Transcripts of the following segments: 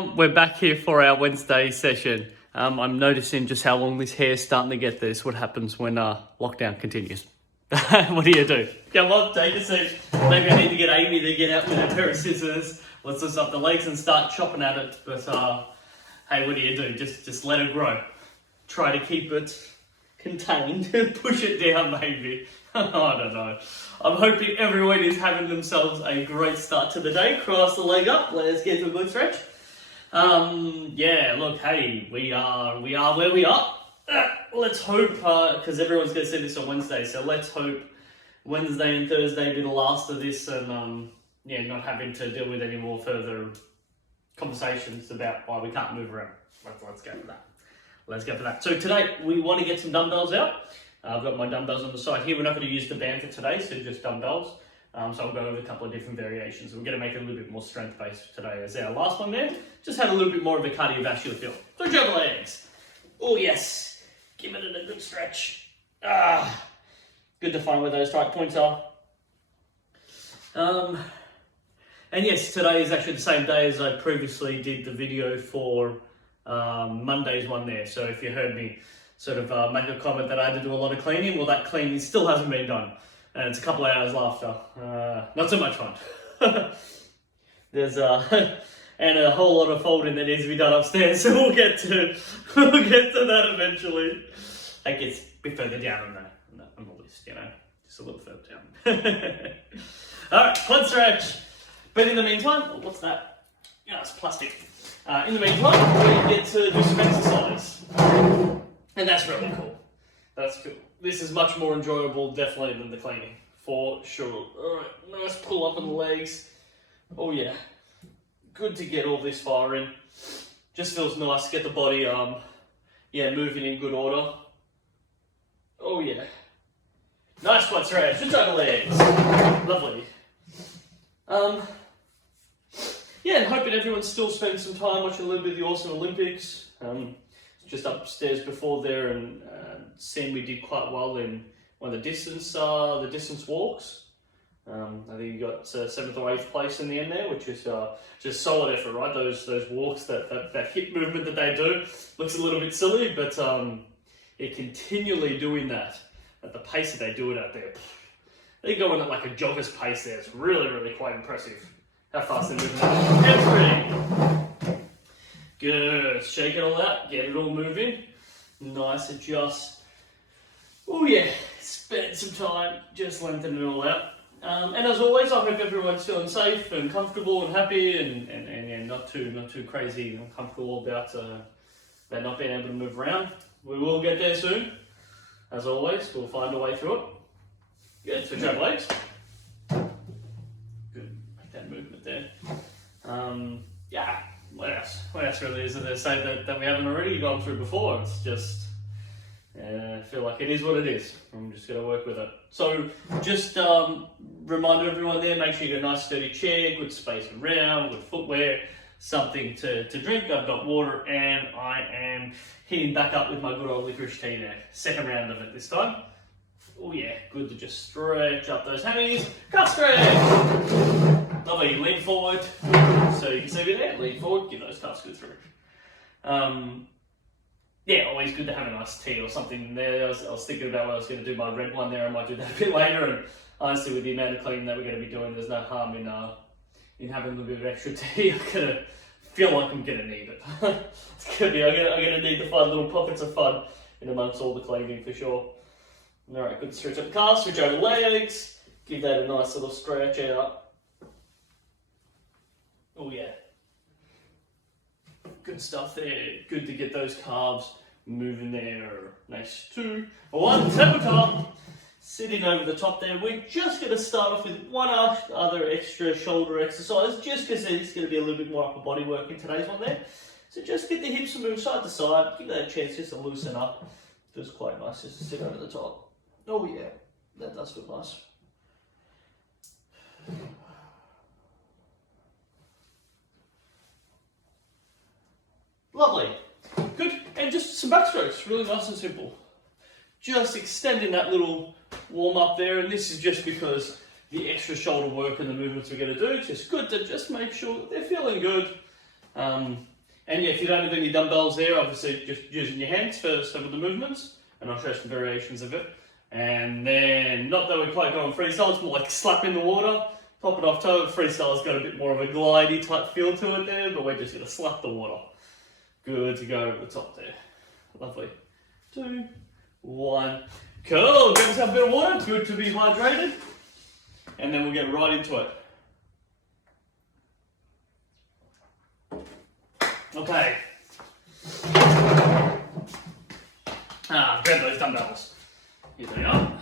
everyone, we're back here for our Wednesday session. I'm noticing just how long this hair is starting to get. This what happens when lockdown continues. What do you do? Come on, take a seat. Maybe I need to get Amy to get out with a pair of scissors. Let's lift up the legs and start chopping at it. But hey, what do you do? Just let it grow. Try to keep it contained. Push it down, maybe. I don't know. I'm hoping everyone is having themselves a great start to the day. Cross the leg up. Let's get to a good stretch. Yeah, look, hey, we are where we are. Let's hope, because everyone's going to see this on Wednesday, so let's hope Wednesday and Thursday be the last of this and, yeah, not having to deal with any more further conversations about why we can't move around. Let's go for that. Let's go for that. So today, we want to get some dumbbells out. I've got my dumbbells on the side here. We're not going to use the band for today, so just dumbbells. So I'll go over a couple of different variations. We're going to make it a little bit more strength-based today as our last one there. Just had a little bit more of a cardiovascular feel. So jump legs. Oh yes. Give it a good stretch. Good to find where those tight points are. And yes, today is actually the same day as I previously did the video for Monday's one there. So if you heard me sort of make a comment that I had to do a lot of cleaning, well, that cleaning still hasn't been done. And it's a couple of hours after. Not so much fun. There's and a whole lot of folding that needs to be done upstairs, so we'll get to that eventually. It gets a bit further down on the list, you know, just a little further down. All right, quad stretch. But in the meantime, what's that? Yeah, it's plastic. In the meantime, we get to do some exercise. And that's really cool. That's cool. This is much more enjoyable, definitely, than the cleaning, for sure. All right, nice pull up on the legs. Oh yeah, good to get all this far in. Just feels nice to get the body, yeah, moving in good order. Oh yeah, nice quad stretch. Just over legs, lovely. Yeah, and hoping everyone's still spending some time watching a little bit of the Awesome Olympics. Just upstairs before there and seen we did quite well in one of the distance walks. I think you got 7th or 8th place in the end there, which is just solid effort, right? Those walks, that hip movement that they do looks a little bit silly, but they're continually doing that at the pace that they do it out there. They're going at like a jogger's pace there. It's really, really quite impressive how fast they're moving. That's good. Shake it all out. Get it all moving. Nice adjust. Oh yeah. Spend some time just lengthening it all out. And as always, I hope everyone's feeling safe and comfortable and happy and not too crazy and uncomfortable about not being able to move around. We will get there soon. As always, we'll find a way through it. Good. Switch over legs. Good. Make that movement there. Yeah. What else really is there to say that we haven't already gone through before? It's just, I feel like it is what it is. I'm just going to work with it. So just remind everyone there, make sure you get a nice sturdy chair, good space around, good footwear, something to drink. I've got water and I am hitting back up with my good old licorice tea there. Second round of it this time. Oh yeah, good to just stretch up those hammies. Calf stretch! Lovely, lean forward. So you can see me there, lean forward, give those calves good through. Yeah, always good to have a nice tea or something there. I was thinking about what I was going to do my red one there. I might do that a bit later. And honestly, with the amount of cleaning that we're going to be doing, there's no harm in having a little bit of extra tea. I'm going to feel like I'm going to need it. It's going to be, I'm going to need to find little pockets of fun in amongst all the cleaning for sure. All right, good to stretch up the calves, switch over legs. Give that a nice little stretch out. Oh yeah, good stuff there. Good to get those calves moving there. Nice 2, 1, tabletop. Sitting over the top there. We're just going to start off with one other extra shoulder exercise, just because there's going to be a little bit more upper body work in today's one there. So just get the hips to move side to side. Give that a chance just to loosen up. Feels quite nice just to sit over the top. Oh yeah, that does feel nice. Lovely. Good. And just some back strokes, really nice and simple. Just extending that little warm up there, and this is just because the extra shoulder work and the movements we're going to do, just good to just make sure that they're feeling good. And yeah, if you don't have any dumbbells there, obviously just using your hands for some of the movements, and I'll show some variations of it. And then, not that we're quite going freestyle, it's more like slap in the water, pop it off toe. Freestyle's got a bit more of a glidey type feel to it there, but we're just going to slap the water. Good to go over the top there. Lovely. 2, 1. Cool, get yourself a bit of water, good to be hydrated. And then we'll get right into it. Okay. Grab those dumbbells. Here they are.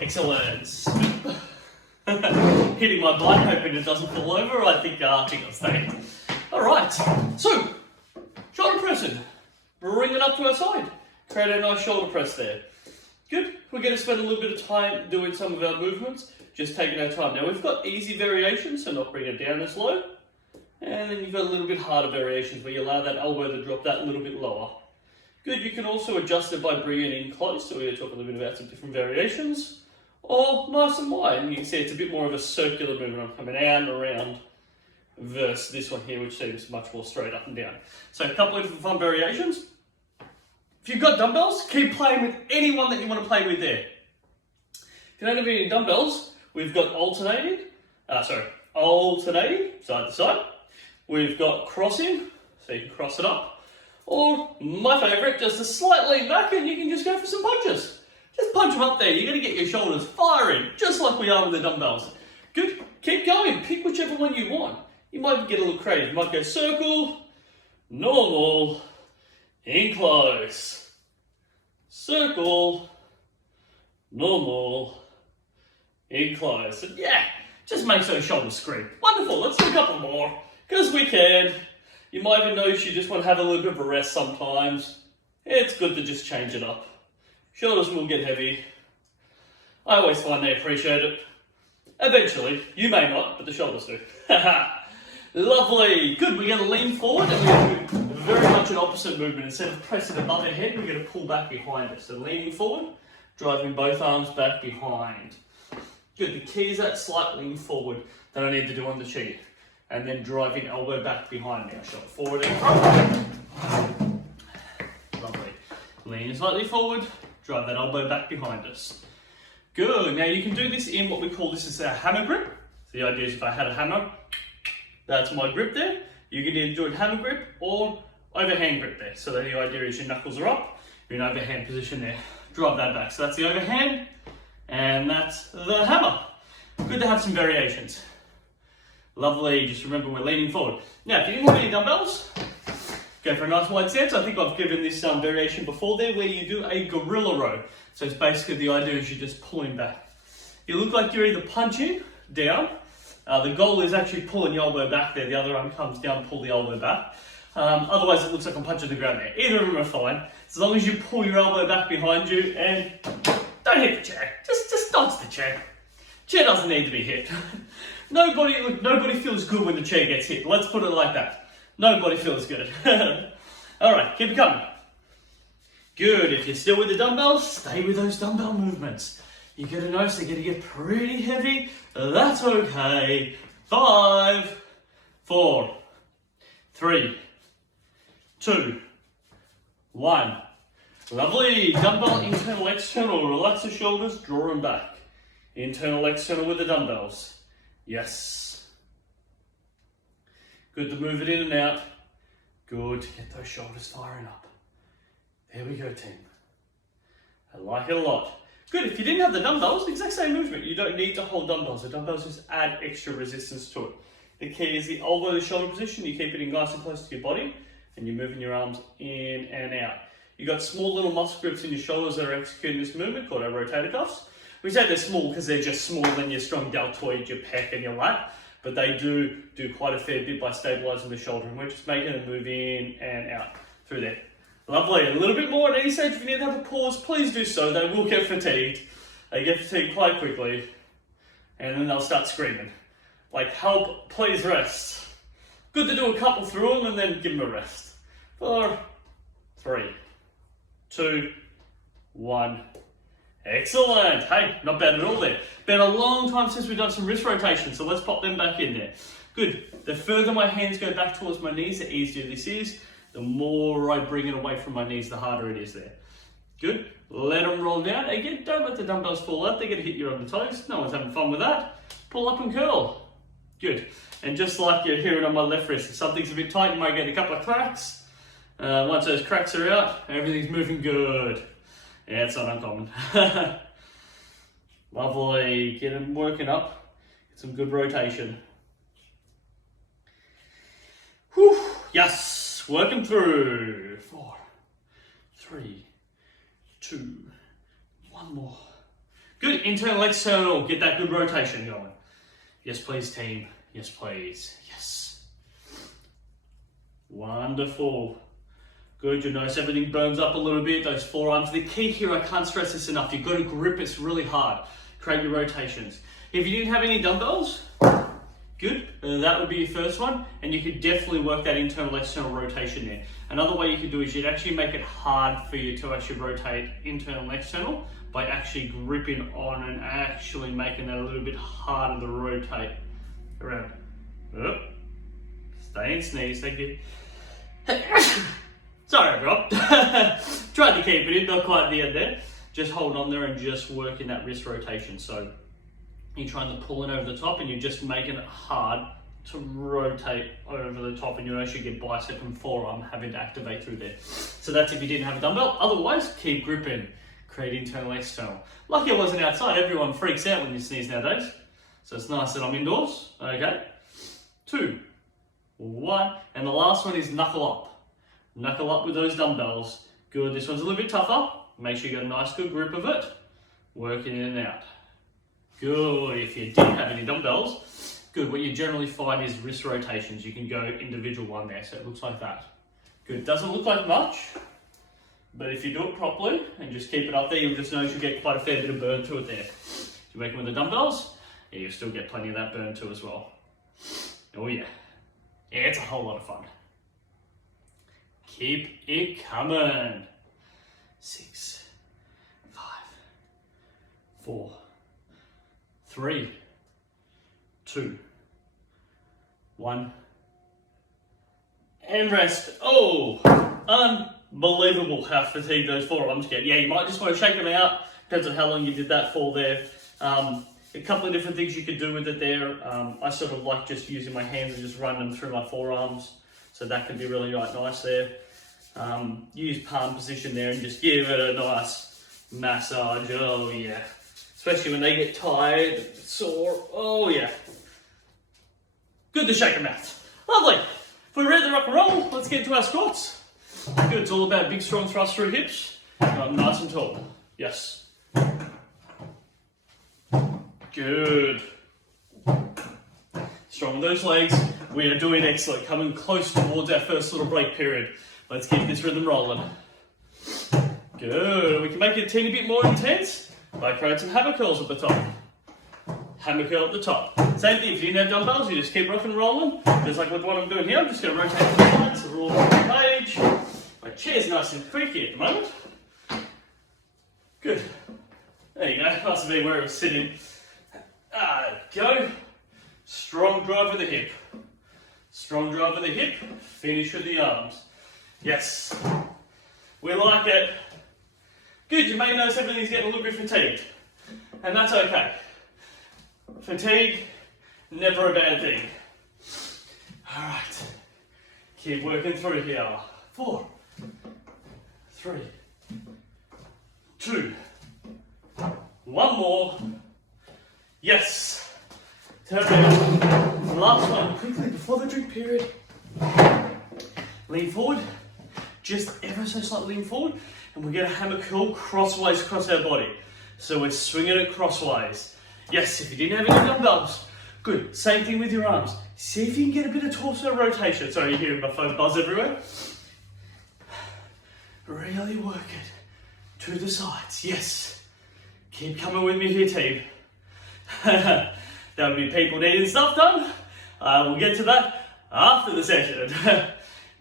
Excellent. Hitting my bike, hoping it doesn't fall over. I think I'll stay. Alright, so, shoulder pressing. Bring it up to our side. Create a nice shoulder press there. Good. We're going to spend a little bit of time doing some of our movements, just taking our time. Now we've got easy variations, so not bring it down as low. And then you've got a little bit harder variations where you allow that elbow to drop that little bit lower. Good, you can also adjust it by bringing it in close, so we're going to talk a little bit about some different variations. Or nice and wide, and you can see it's a bit more of a circular movement. I'm coming out and around versus this one here, which seems much more straight up and down. So a couple of different fun variations. If you've got dumbbells, keep playing with anyone that you want to play with there. If you don't have any dumbbells, we've got alternating, side to side. We've got crossing, so you can cross it up. Or, my favourite, just a slight lean back and you can just go for some punches. Just punch them up there, you're going to get your shoulders firing, just like we are with the dumbbells. Good, keep going, pick whichever one you want. You might get a little creative, you might go circle, normal, in close, circle, normal, in close. And yeah, just makes those shoulders scream. Wonderful, let's do a couple more, because we can. You might even notice you just want to have a little bit of a rest sometimes. It's good to just change it up. Shoulders will get heavy. I always find they appreciate it. Eventually, you may not, but the shoulders do. Lovely, good, we're going to lean forward and we're going to do very much an opposite movement. Instead of pressing above our head, we're going to pull back behind us. So leaning forward, driving both arms back behind. Good, the key is that slight lean forward that I need to do on the chi. And then driving elbow back behind me. I shot forward and front. Lovely. Lean slightly forward, drive that elbow back behind us. Good, now you can do this in what we call this is a hammer grip. So the idea is if I had a hammer, that's my grip there. You can either do a hammer grip or overhand grip there. So the idea is your knuckles are up, you're in overhand position there. Drive that back. So that's the overhand, and that's the hammer. Good to have some variations. Lovely, just remember we're leaning forward. Now, if you didn't have any dumbbells, go for a nice wide stance. I think I've given this variation before there where you do a gorilla row. So it's basically the idea is you're just pulling back. You look like you're either punching down. The goal is actually pulling the elbow back there. The other arm comes down, pull the elbow back. Otherwise, it looks like I'm punching the ground there. Either of them are fine. As long as you pull your elbow back behind you and don't hit the chair. Just dodge the chair. Chair doesn't need to be hit. Nobody feels good when the chair gets hit. Let's put it like that. Nobody feels good. Alright, keep it coming. Good, if you're still with the dumbbells, stay with those dumbbell movements. You're going to notice they're going to get pretty heavy. That's okay. 5, 4, 3, 2, 1. Lovely. Dumbbell, internal, external. Relax the shoulders, draw them back. Internal, external with the dumbbells. Yes. Good to move it in and out. Good to get those shoulders firing up. There we go, team. I like it a lot. Good, if you didn't have the dumbbells, exact same movement. You don't need to hold dumbbells. The dumbbells just add extra resistance to it. The key is the elbow to shoulder position. You keep it in nice and close to your body, and you're moving your arms in and out. You've got small little muscle groups in your shoulders that are executing this movement called our rotator cuffs. We say they're small because they're just smaller than your strong deltoid, your pec, and your lat, but they do quite a fair bit by stabilizing the shoulder, and we're just making them move in and out through there. Lovely. A little bit more at any stage. If you need to have a pause, please do so. They will get fatigued. They get fatigued quite quickly, and then they'll start screaming. Like, help, please rest. Good to do a couple through them and then give them a rest. 4, 3, 2, 1. Excellent. Hey, not bad at all there. Been a long time since we've done some wrist rotations, so let's pop them back in there. Good. The further my hands go back towards my knees, the easier this is. The more I bring it away from my knees, the harder it is there. Good. Let them roll down. Again, don't let the dumbbells fall out. They're going to hit you on the toes. No one's having fun with that. Pull up and curl. Good. And just like you're hearing on my left wrist, if something's a bit tight, you might get a couple of cracks. Once those cracks are out, everything's moving good. Yeah, it's not uncommon. Lovely. Get them working up. Get some good rotation. Whew. Yes. Working through. 4, 3, 2, 1 more. Good. Internal, external. Get that good rotation going. Yes, please, team. Yes, please. Yes. Wonderful. Good. You'll notice everything burns up a little bit. Those forearms. The key here, I can't stress this enough. You've got to grip it really hard. Create your rotations. If you didn't have any dumbbells, good. That would be your first one. And you could definitely work that internal, external rotation there. Another way you could do is you'd actually make it hard for you to actually rotate internal and external by actually gripping on and actually making that a little bit harder to rotate around. Oh. Stay and sneeze, thank you. Sorry, everyone. Tried to keep it in, not quite at the end there. Just hold on there and just working that wrist rotation. So you're trying to pull it over the top and you're just making it hard to rotate over the top, and you'll actually get bicep and forearm having to activate through there. So that's if you didn't have a dumbbell. Otherwise, keep gripping. Create internal, external. Lucky I wasn't outside. Everyone freaks out when you sneeze nowadays. So it's nice that I'm indoors. Okay. 2, 1. And the last one is knuckle up. Knuckle up with those dumbbells. Good. This one's a little bit tougher. Make sure you got a nice good grip of it. Working in and out. Good. If you didn't have any dumbbells, good. What you generally find is wrist rotations. You can go individual one there. So it looks like that. Good. Doesn't look like much. But if you do it properly and just keep it up there, you'll just notice you get quite a fair bit of burn to it there. If you're working with the dumbbells, yeah, you'll still get plenty of that burn too as well. Oh yeah. Yeah, it's a whole lot of fun. Keep it coming. 6, 5, 4, 3, 2, 1. And rest. Oh, unbelievable how fatigued those forearms get. Yeah, you might just want to shake them out. Depends on how long you did that for there. A couple of different things you could do with it there. I sort of like just using my hands and just run them through my forearms. So that can be really nice there. Use palm position there and just give it a nice massage. Oh yeah. Especially when they get tired, sore. Oh yeah. Good to shake them out. Lovely. If we're ready to rock and roll, let's get into our squats. Good. It's all about big strong thrust through hips. Nice and tall. Yes. Good. Strong those legs. We are doing excellent. Coming close towards our first little break period. Let's keep this rhythm rolling. Good. We can make it a teeny bit more intense by creating some hammer curls at the top. Hammer curl at the top. Same thing, if you didn't have dumbbells, you just keep rocking and rolling. Just like with what I'm doing here, I'm just going to rotate to the side so we're all on the page. My chair's nice and creaky at the moment. Good. There you go. Must have been where it was sitting. Go. Strong drive with the hip. Strong drive with the hip. Finish with the arms. Yes. We like it. Good. You may notice everything's getting a little bit fatigued. And that's okay. Fatigue, never a bad thing. Alright. Keep working through here. 4, 3, 2, 1 more. Yes. Turn around. Last one, quickly before the drink period. Lean forward. Just ever so slightly lean forward. And we're going to hammer curl crossways across our body. So we're swinging it crossways. Yes, if you didn't have any dumbbells, good. Same thing with your arms. See if you can get a bit of torso rotation. Sorry, you're hearing my phone buzz everywhere. Really work it to the sides. Yes. Keep coming with me here, team. That would be people needing stuff done. We'll get to that after the session.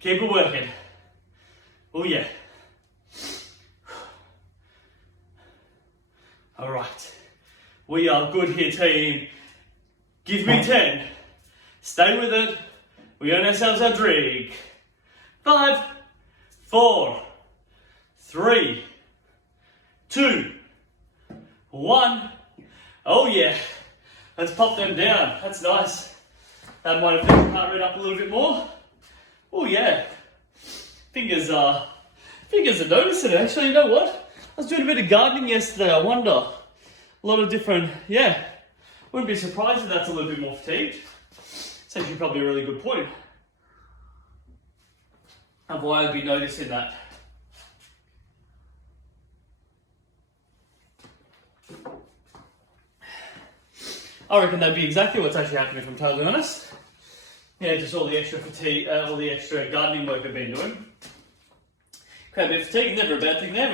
Keep it working. Oh yeah. All right. We are good here, team. Give me 10, Stay with it. We earn ourselves our drink. 5, 4, 3, 2, 1. Oh yeah. Let's pop them down. That's nice. That might have picked the heart rate up a little bit more. Oh yeah. Fingers are noticing it. Actually, you know what? I was doing a bit of gardening yesterday. I wonder. A lot of different, yeah. Wouldn't be surprised if that's a little bit more fatigued. It's actually probably a really good point. Of why I'd be noticing that. I reckon that'd be exactly what's actually happening, if I'm totally honest. Yeah, just all the extra fatigue, all the extra gardening work I've been doing. Quite a bit of fatigue, never a bad thing there.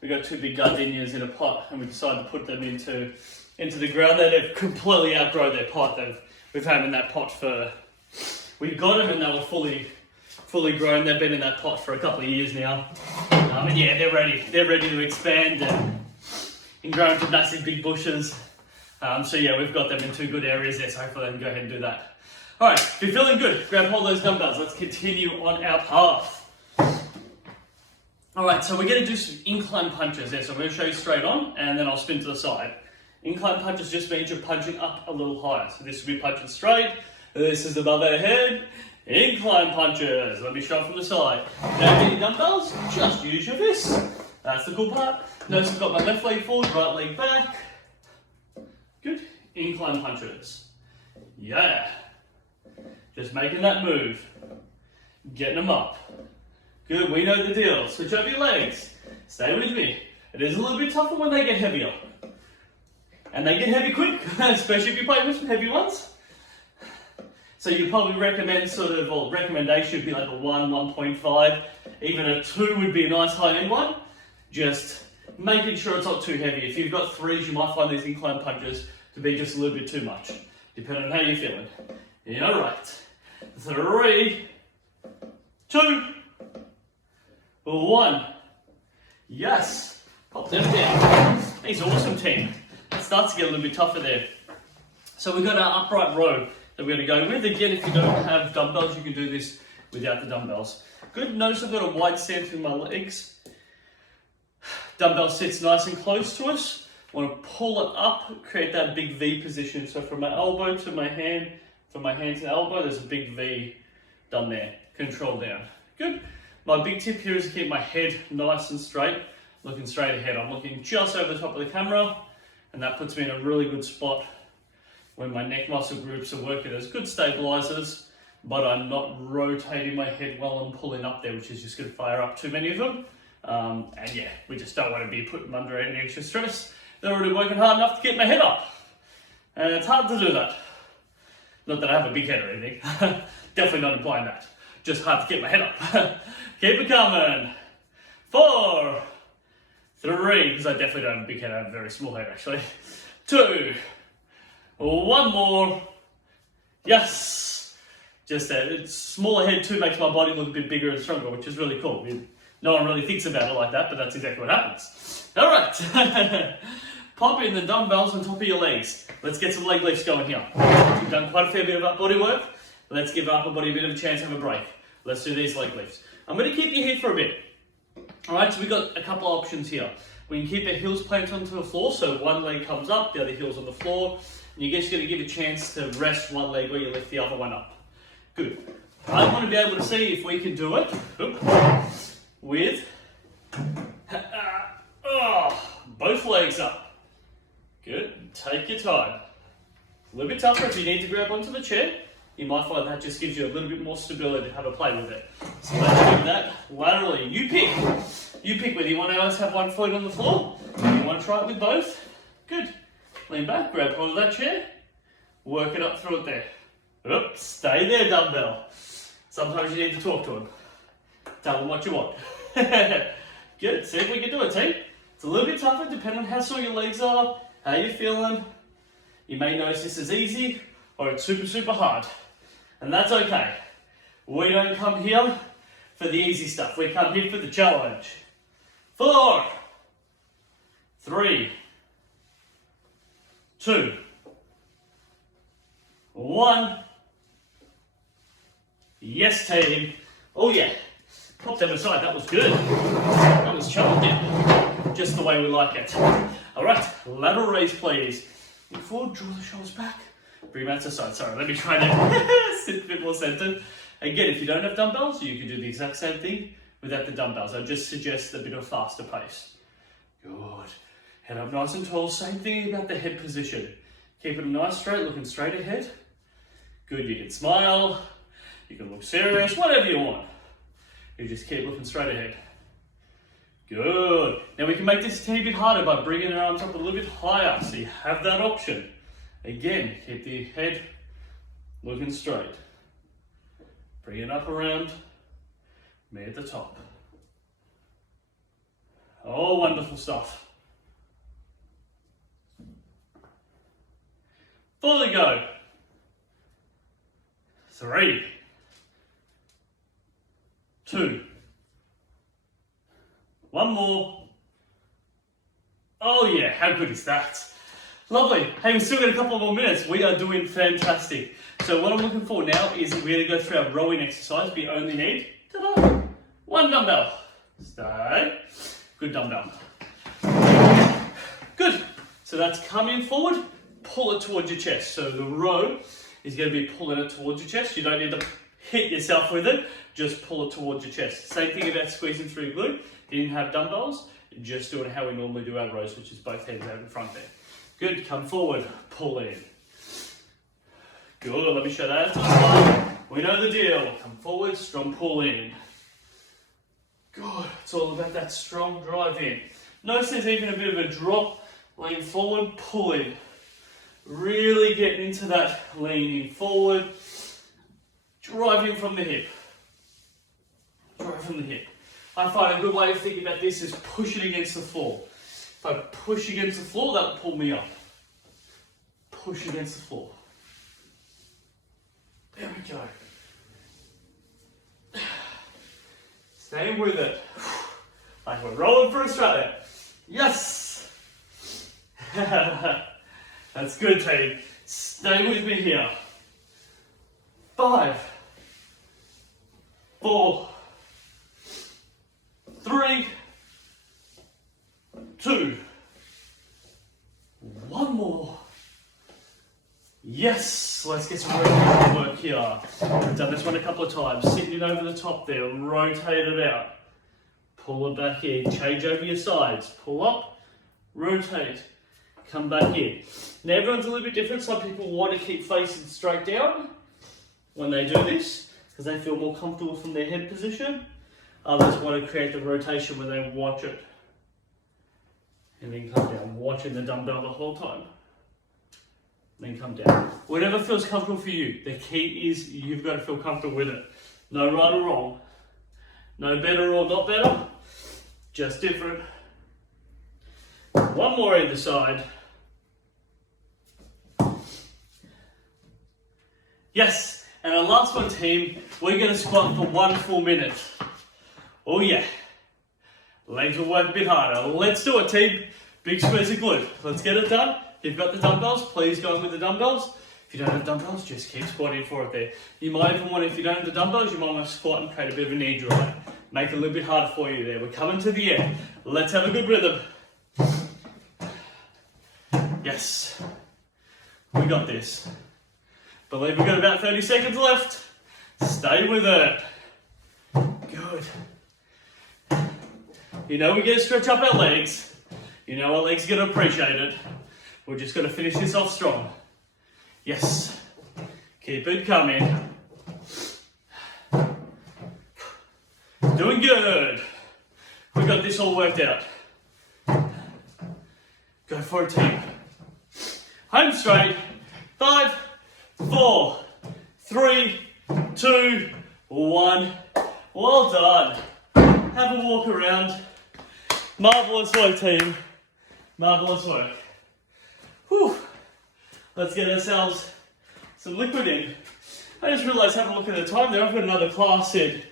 We got 2 big gardenias in a pot, and we decided to put them into the ground. They've completely outgrown their pot. We've had them in that pot we got them and they were fully grown. They've been in that pot for a couple of years now. And yeah, they're ready to expand and grow into massive big bushes. So yeah, we've got them in 2 good areas there, so hopefully I can go ahead and do that. All right, if you're feeling good, grab hold of those dumbbells. Let's continue on our path. All right, so we're going to do some incline punches there. So I'm going to show you straight on, and then I'll spin to the side. Incline punches just means you're punching up a little higher. So this will be punching straight. This is above our head. Incline punches. Let me show it from the side. Don't need dumbbells, just use your fists. That's the cool part. Notice I've got my left leg forward, right leg back. Good. Incline punches. Yeah. Just making that move. Getting them up. Good, we know the deal. Switch up your legs. Stay with me. It is a little bit tougher when they get heavier. And they get heavy quick, especially if you play with some heavy ones. So you probably recommend recommendation would be like a 1, 1.5. Even a 2 would be a nice high-end one. Just making sure it's not too heavy. If you've got 3s, you might find these incline punches to be just a little bit too much, depending on how you're feeling. Yeah, right. 3, 2, 1. Yes. Pop them down. He's awesome, team. It starts to get a little bit tougher there. So we've got our upright row that we're going to go with. Again, if you don't have dumbbells, you can do this without the dumbbells. Good. Notice I've got a wide stance with my legs. Dumbbell sits nice and close to us. I want to pull it up, create that big V position. So from my elbow to my hand, from my hand to the elbow, there's a big V done there. Control down. Good. My big tip here is to keep my head nice and straight, looking straight ahead. I'm looking just over the top of the camera, and that puts me in a really good spot when my neck muscle groups are working as good stabilizers, but I'm not rotating my head while I'm pulling up there, which is just going to fire up too many of them. And yeah, we just don't want to be putting them under any extra stress. They're already working hard enough to get my head up. And it's hard to do that. Not that I have a big head or anything. Definitely not implying that. Just hard to get my head up. Keep it coming. 4, 3, because I definitely don't have a big head. I have a very small head actually. 2, 1 more. Yes. Just that. It's smaller head too makes my body look a bit bigger and stronger, which is really cool. No one really thinks about it like that, but that's exactly what happens. All right. Pop in the dumbbells on top of your legs. Let's get some leg lifts going here. We've done quite a fair bit of upper body work. Let's give upper body a bit of a chance to have a break. Let's do these leg lifts. I'm going to keep you here for a bit. All right, so we've got a couple of options here. We can keep our heels planted onto the floor, so one leg comes up, the other heel's on the floor, and you're just going to give a chance to rest one leg while you lift the other one up. Good. I want to be able to see if we can do it with both legs up. Good. Take your time. A little bit tougher if you need to grab onto the chair. You might find that just gives you a little bit more stability to have a play with it. So let's do that laterally. You pick. You pick whether you want to always have one foot on the floor, or you want to try it with both. Good. Lean back, grab hold of that chair, work it up through it there. Oops, stay there, dumbbell. Sometimes you need to talk to them. Tell them what you want. Good. See if we can do it, team. It's a little bit tougher depending on how sore your legs are, how you're feeling. You may notice this is easy or it's super, super hard. And that's okay. We don't come here for the easy stuff. We come here for the challenge. 4, 3, 2, 1. Yes, team. Oh yeah. Pop them aside. That was good. That was challenging. Just the way we like it. All right. Lateral raise, please. Look forward. Draw the shoulders back. Bring them out to the side. Sorry. Let me try to sit a bit more centered. Again, if you don't have dumbbells, you can do the exact same thing without the dumbbells. I just suggest a bit of a faster pace. Good. Head up nice and tall. Same thing about the head position. Keep it nice straight, looking straight ahead. Good. You can smile. You can look serious. Whatever you want. You just keep looking straight ahead. Good. Now we can make this a teeny bit harder by bringing our arms up a little bit higher. So you have that option. Again, keep the head looking straight. Bring it up around me at the top. Oh, wonderful stuff. Fully go. 3, 2. 1 more. Oh yeah, how good is that? Lovely. Hey, we've still got a couple more minutes. We are doing fantastic. So what I'm looking for now is we're going to go through our rowing exercise. We only need, ta-da, 1 dumbbell. Stay. Good dumbbell. Good. So that's coming forward, pull it towards your chest. So the row is going to be pulling it towards your chest. You don't need to hit yourself with it, just pull it towards your chest. Same thing about squeezing through your glute. If you didn't have dumbbells, just doing how we normally do our rows, which is both hands out in front there. Good, come forward, pull in. Good, let me show that to the side. We know the deal. Come forward, strong pull in. Good, it's all about that strong drive in. Notice there's even a bit of a drop, lean forward, pull in. Really getting into that leaning forward, driving from the hip. Drive from the hip. I find a good way of thinking about this is push it against the floor. If I push against the floor, that will pull me up. Push against the floor. There we go. Stay with it. Like we're rolling for Australia. Yes! That's good, team. Stay with me here. 5, 4, 3, 2, 1 more. Yes, let's get some work here. I've done this one a couple of times. Sitting it over the top there, rotate it out. Pull it back in, change over your sides. Pull up, rotate, come back in. Now everyone's a little bit different. Some people want to keep facing straight down when they do this because they feel more comfortable from their head position. Others want to create the rotation where they watch it and then come down, watching the dumbbell the whole time. Then come down. Whatever feels comfortable for you. The key is you've got to feel comfortable with it. No right or wrong. No better or not better. Just different. 1 more either side. Yes. And our last one, team, we're going to squat for 1 full minute. Oh yeah. Legs will work a bit harder. Let's do it, team. Big squeeze of glute. Let's get it done. If you've got the dumbbells, please go in with the dumbbells. If you don't have dumbbells, just keep squatting for it there. You might even want, if you don't have the dumbbells, you might want to squat and create a bit of a knee drive. Make it a little bit harder for you there. We're coming to the end. Let's have a good rhythm. Yes. We got this. Believe we've got about 30 seconds left. Stay with it. Good. You know we're going to stretch up our legs. You know our legs are going to appreciate it. We're just going to finish this off strong. Yes. Keep it coming. Doing good. We got this all worked out. Go for it, team. Home straight. 5, 4, 3, 2, 1. Well done. Have a walk around. Marvellous work, team. Marvellous work. Whew. Let's get ourselves some liquid in. I just realised, having a look at the time there, I've got another class in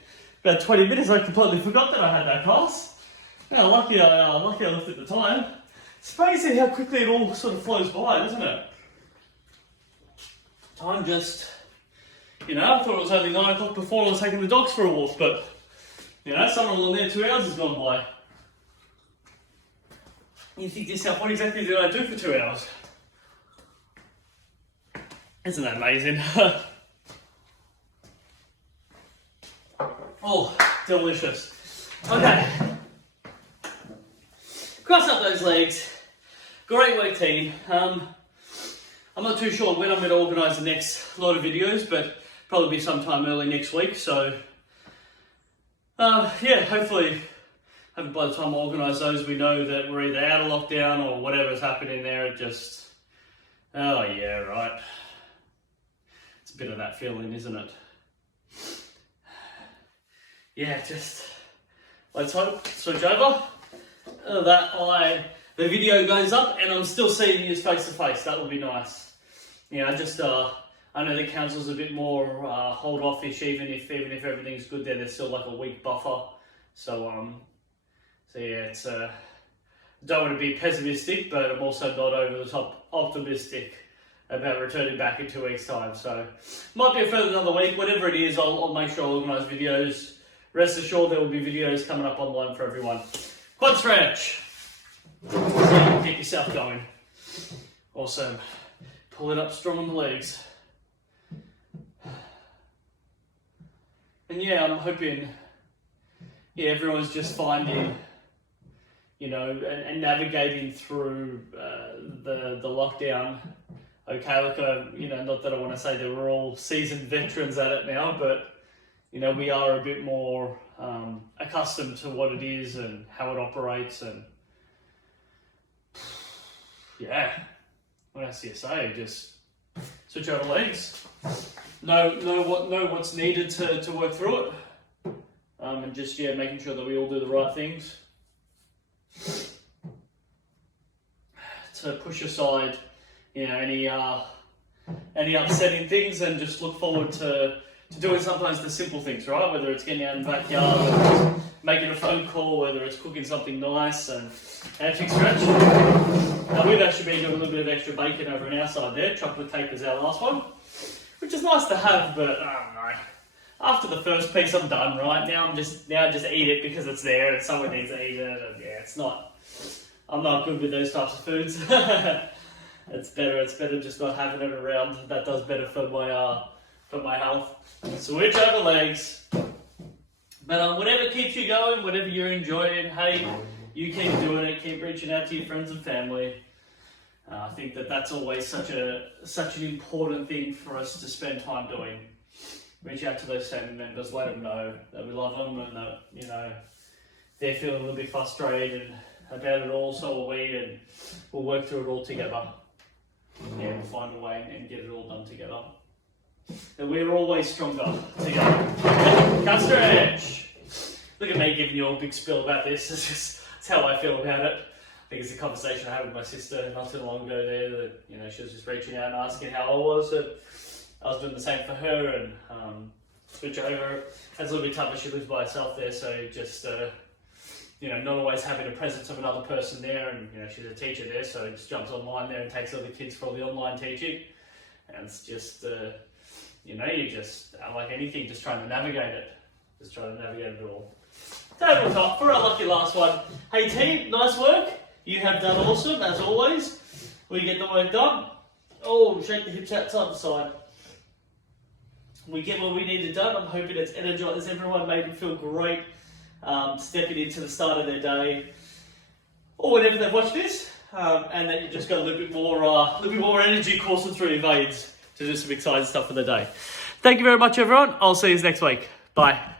about 20 minutes. I completely forgot that I had that class. Yeah, lucky I looked at the time. It's amazing how quickly it all sort of flows by, isn't it? time just, I thought it was only 9 o'clock before I was taking the dogs for a walk, but, somewhere along there 2 hours has gone by. You think to yourself, what exactly did I do for 2 hours? Isn't that amazing? Oh, delicious. Okay. Cross up those legs. Great work, team. I'm not too sure when I'm going to organise the next lot of videos, but probably be sometime early next week. So, yeah, hopefully by the time I organise those, we know that we're either out of lockdown or whatever's happening there. It just, oh yeah, right. It's a bit of that feeling, isn't it? Yeah, just, let's hope, switch over. The video goes up and I'm still seeing you face to face. That would be nice. I know the council's a bit more hold offish, even if everything's good there. There's still like a week buffer. So yeah, it's don't want to be pessimistic, but I'm also not over the top optimistic about returning back in 2 weeks' time. So might be a further another week. Whatever it is, I'll make sure I organise videos. Rest assured there will be videos coming up online for everyone. Quad stretch. So you can keep yourself going. Awesome. Pull it up strong on the legs. And yeah, I'm hoping everyone's just finding, and navigating through the lockdown. Okay, look, not that I want to say that we're all seasoned veterans at it now, but we are a bit more accustomed to what it is and how it operates, and yeah, what else do you say? Just switch over legs. Know what's needed to work through it, and just making sure that we all do the right things to push aside any upsetting things, and just look forward to doing sometimes the simple things, right? Whether it's getting out in the backyard, whether it's making a phone call, whether it's cooking something nice and hamstring stretch. Now we've actually been doing a little bit of extra bacon over on our side there. Chocolate cake was our last one, which is nice to have, but I don't know. After the first piece, I'm done, right? Now I just eat it because it's there and someone needs to eat it, and yeah, I'm not good with those types of foods. It's better just not having it around. That does better for my health. Switch over legs. But whatever keeps you going, whatever you're enjoying, hey, you keep doing it. Keep reaching out to your friends and family. I think that's always such an important thing for us to spend time doing. Reach out to those family members, let them know that we love them, and that they're feeling a little bit frustrated about it all. So are we, and we'll work through it all together. Yeah, we'll find a way and get it all done together. And we're always stronger together. Calf stretch. Look at me giving you a big spill about this. It's how I feel about it. I think it's a conversation I had with my sister not too long ago there, that she was just reaching out and asking how I was, and I was doing the same for her, and switch over. It's a little bit tougher. She lives by herself there, so just not always having the presence of another person there, and she's a teacher there, so just jumps online there and takes other kids for all the online teaching, and it's just you just like anything, just trying to navigate it all. Tabletop for our lucky last one. Hey team, nice work. You have done awesome as always. We get the work done. Oh, shake the hips out side to side. We get what we needed done. I'm hoping it's energized everyone, made them feel great. Stepping into the start of their day, or whenever they've watched this, and that you just got a little bit more energy coursing through your veins to do some exciting stuff for the day. Thank you very much, everyone. I'll see you next week. Bye.